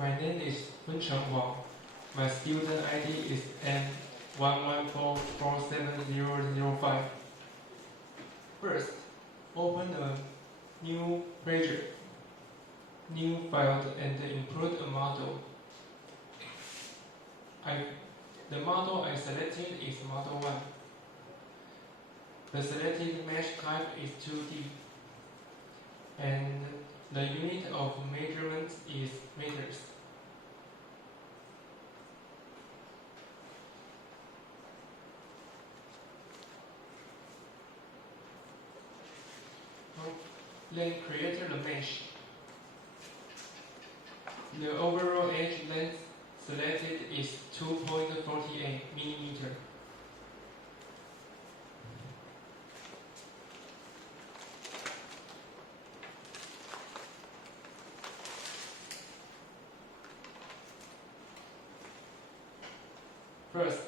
My name is M11447005. My student ID is M11447005. First, open a new project, new file, and include a model. The model I selected is Model 1. The selected mesh type is 2D, and the unit of measurement is meters. Then create the mesh. The overall edge length selected is 2.48 millimeter. First,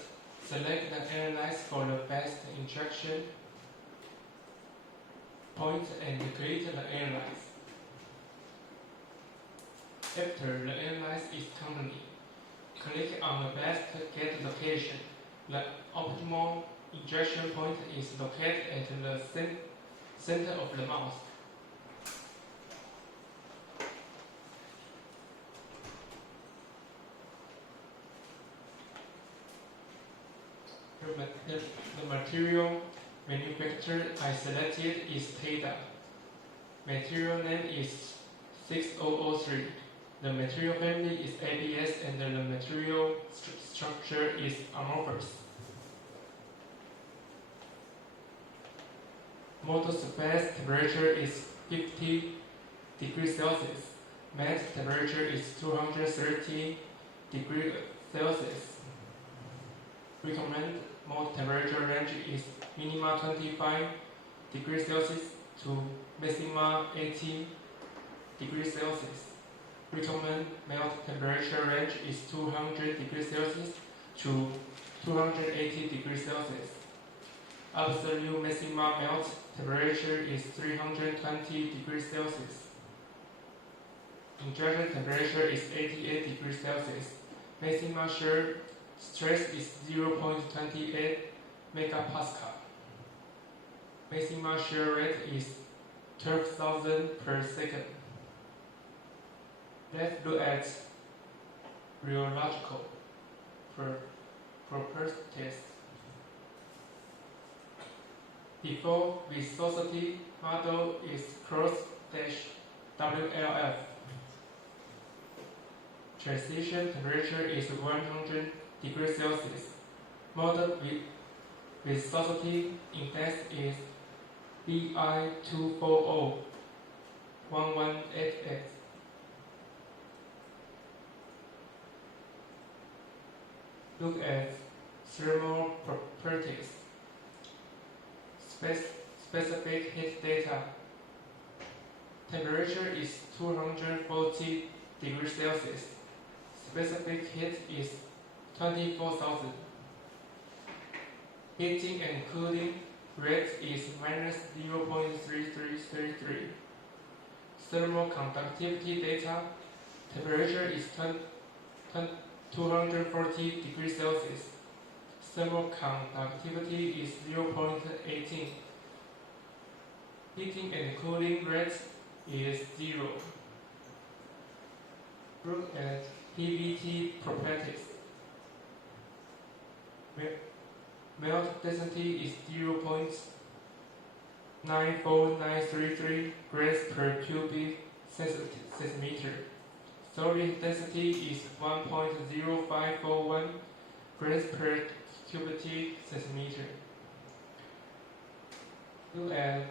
select the airlines for the best injection point and create the airlines. After the airlines is turned, click on the best get location. The optimal injection point is located at the center of the mouse. The material manufacturer I selected is Teda. Material name is 6003. The material family is ABS and the material structure is amorphous. Motor surface temperature is 50 degrees Celsius. Mat temperature is 230 degrees Celsius. Recommend mold temperature range is minima 25 degrees Celsius to maxima 80 degrees Celsius. Recommend melt temperature range is 200 degrees Celsius to 280 degrees Celsius. Absolute maximum melt temperature is 320 degrees Celsius. Injection temperature is 88 degrees Celsius. Maximum shear stress is 0.28 megapascal. Maximum shear rate is 12,000 per second. Let's look at rheological properties. Default viscosity model is cross-WLF. Transition temperature is 100 degrees Celsius. Model viscosity index is BI2401188. Look at thermal properties. Specific heat data. Temperature is 240 degrees Celsius. Specific heat is 24,000. Heating and cooling rate is minus 0.3333. Thermal conductivity data. Temperature is 240 degrees Celsius. Thermal conductivity is 0.18. Heating and cooling rate is 0. Look at PVT properties. Melt density is 0.94933 grams per cubic centimeter. Solid density is 1.0541 grams per cubic centimeter. Look at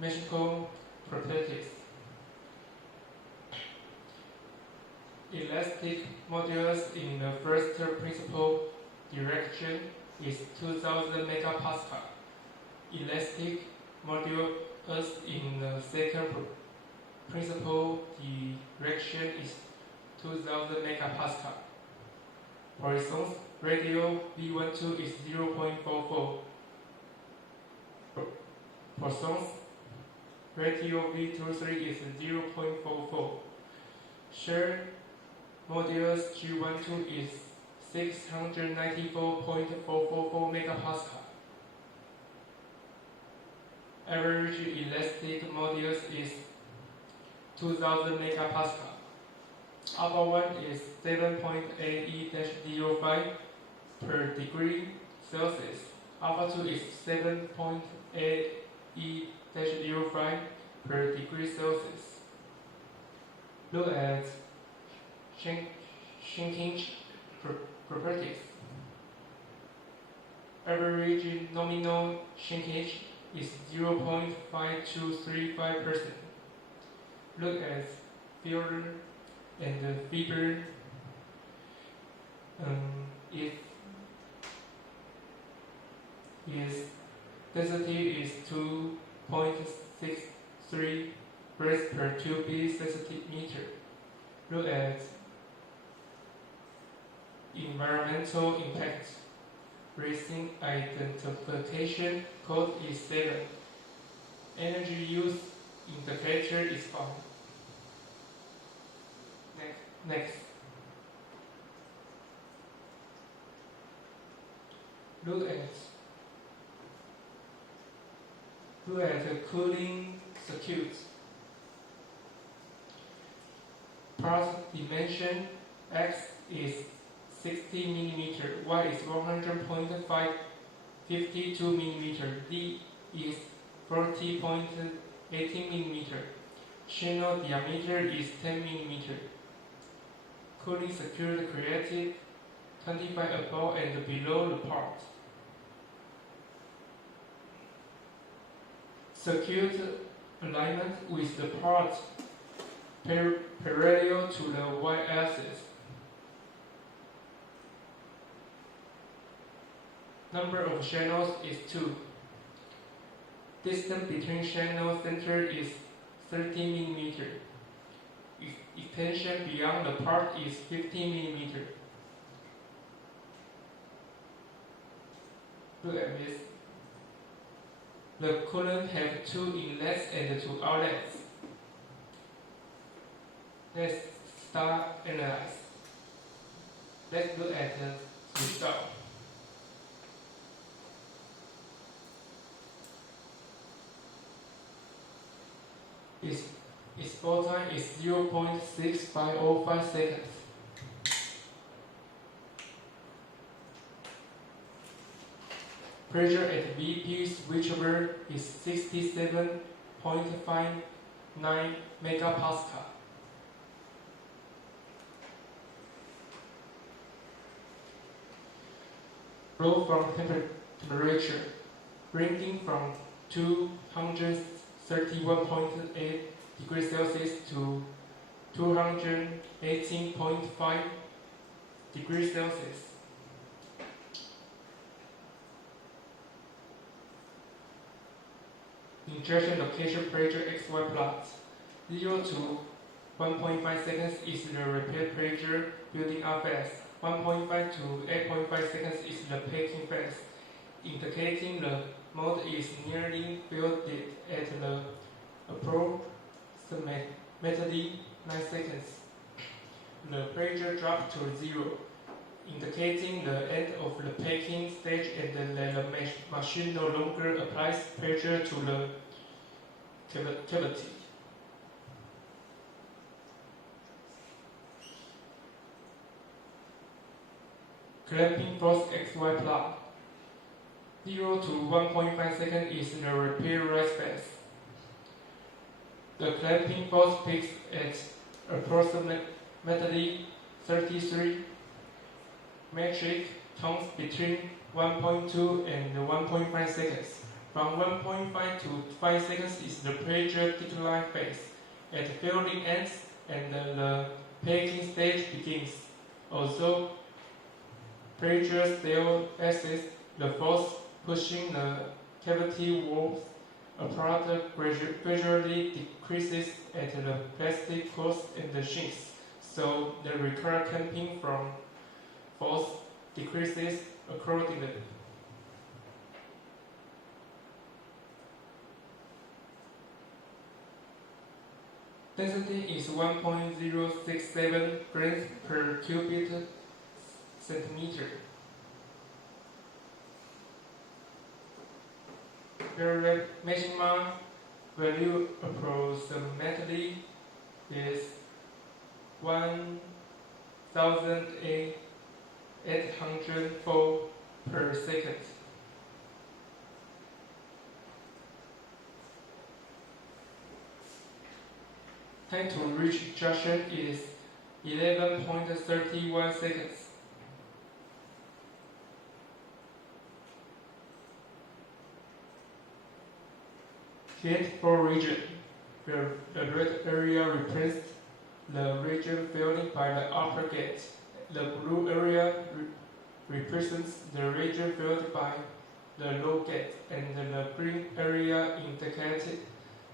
mechanical properties. Elastic modulus in the first principal direction is 2000 megapascal. Elastic modulus in the second principal direction is 2000 megapascal. Horizontal radial V12 is 0.44. Horizontal radial V23 is 0.44. Share modulus G12 is 694.444 megapascal. Average elastic modulus is 2000 megapascal. Alpha 1 is 7.8 E-05 per degree Celsius. Alpha 2 is 7.8 E-05 per degree Celsius. Look at shrinkage properties. Average nominal shrinkage is 0.5235%. Look at filter and the fiber. If its density is 2.63 grams per cubic centimeter. Look at environmental impact. Racing identification code is 7. Energy use indicator is 5. Next. Look at the cooling circuit. Part dimension X is 60 mm, Y is 100.52 mm, D is 40.18 mm. Channel diameter is 10 mm. Cooling circuit created 25 above and below the part. Circuit alignment with the part parallel to the y-axis. Number of channels is 2. Distance between channel center is 30 mm. Extension beyond the part is 15 mm. Look at this. The coolant have 2 inlets and 2 outlets. Let's start analyze. Let's look at the result. Its fall time is 0.6505 seconds. Pressure at VP switchover is 67.59 megapascal. Flow from temperature ranging from 231.8 degrees Celsius to 218.5 degrees Celsius. Injection location pressure XY plot. 0 to 1.5 seconds is the repair pressure building up phase. 1.5 to 8.5 seconds is the packing phase, indicating the mold is nearly filled at the approximately 9 seconds. The pressure drops to 0, indicating the end of the packing stage and that the machine no longer applies pressure to the cavity. Clamping force XY plot. 0 to 1.5 seconds is the repair rise phase. The clamping force peaks at approximately 33 metric tons between 1.2 and 1.5 seconds. From 1.5 to 5 seconds is the pressure decline phase. At filling ends and the packing stage begins. Although pressure still exists, the force pushing the cavity walls apart gradually decreases at the plastic cores and the shinks, so the required clamping from force decreases accordingly. Density is 1.067 grams per cubic centimeter. The maximum value approximately is 1,804 per second. Time to reach junction is 11.31 seconds. Hit for region. The red area represents the region filled by the upper gate. The blue area represents the region filled by the lower gate, and the green area indicated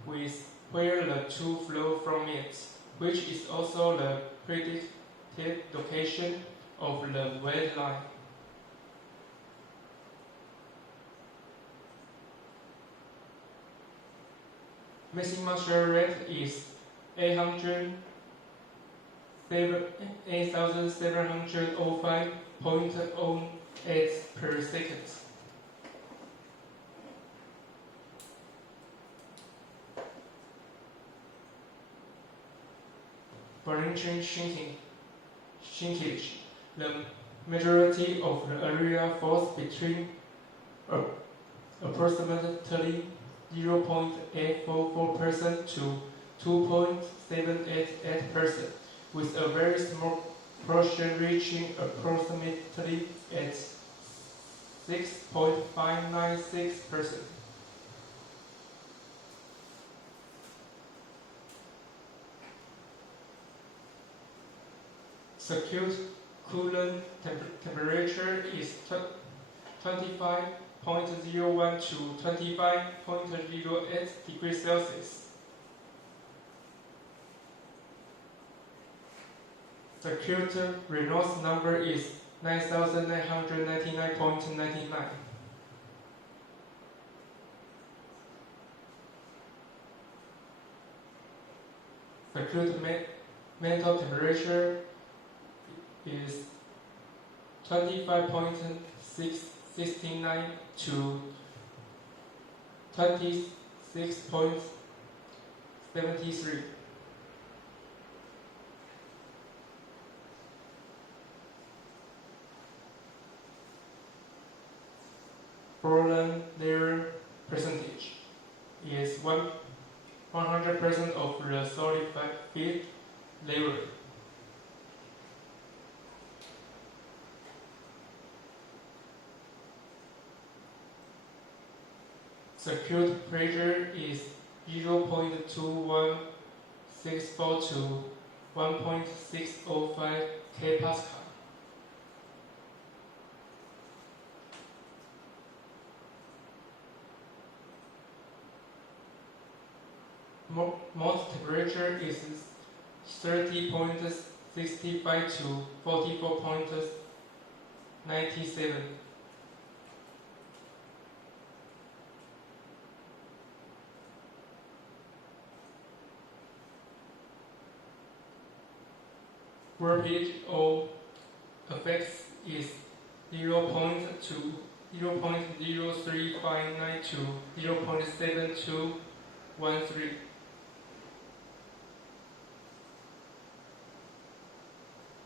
with where the two flow from it, which is also the predicted location of the wet line. Maximum shear rate is 8,705.08 per second. Branching shrinkage. The majority of the area falls between approximately 0.844% to 2.788%, with a very small portion reaching approximately at 6.596%. Secured coolant temperature is 25.01 to 25.08 degrees Celsius. Secured Reynolds number is 9,999.99. Secured mental temperature is 25.69 to 26.73. Boron layer percentage is 100% of the solid feed layer. Secured pressure is 0.2164 to 1.605 kPa. Mold temperature is 30.65 to 44.97. Warpage or effects is 0.0359 to 0.7213.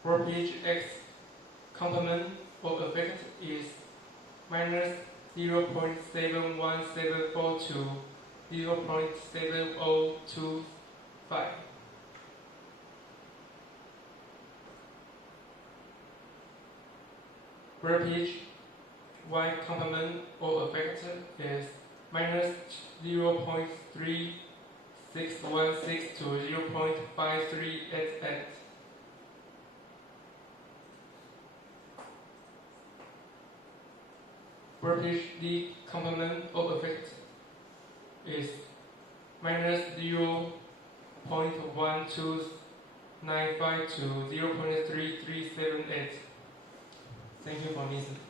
Warpage X complement or effect is minus 0.7174 to 0.7025. Warpage Y complement or effect is minus 0.3616 to 0.5388. Warpage D complement or effect is minus 0.1295 to 0.3378. Thank you for listening.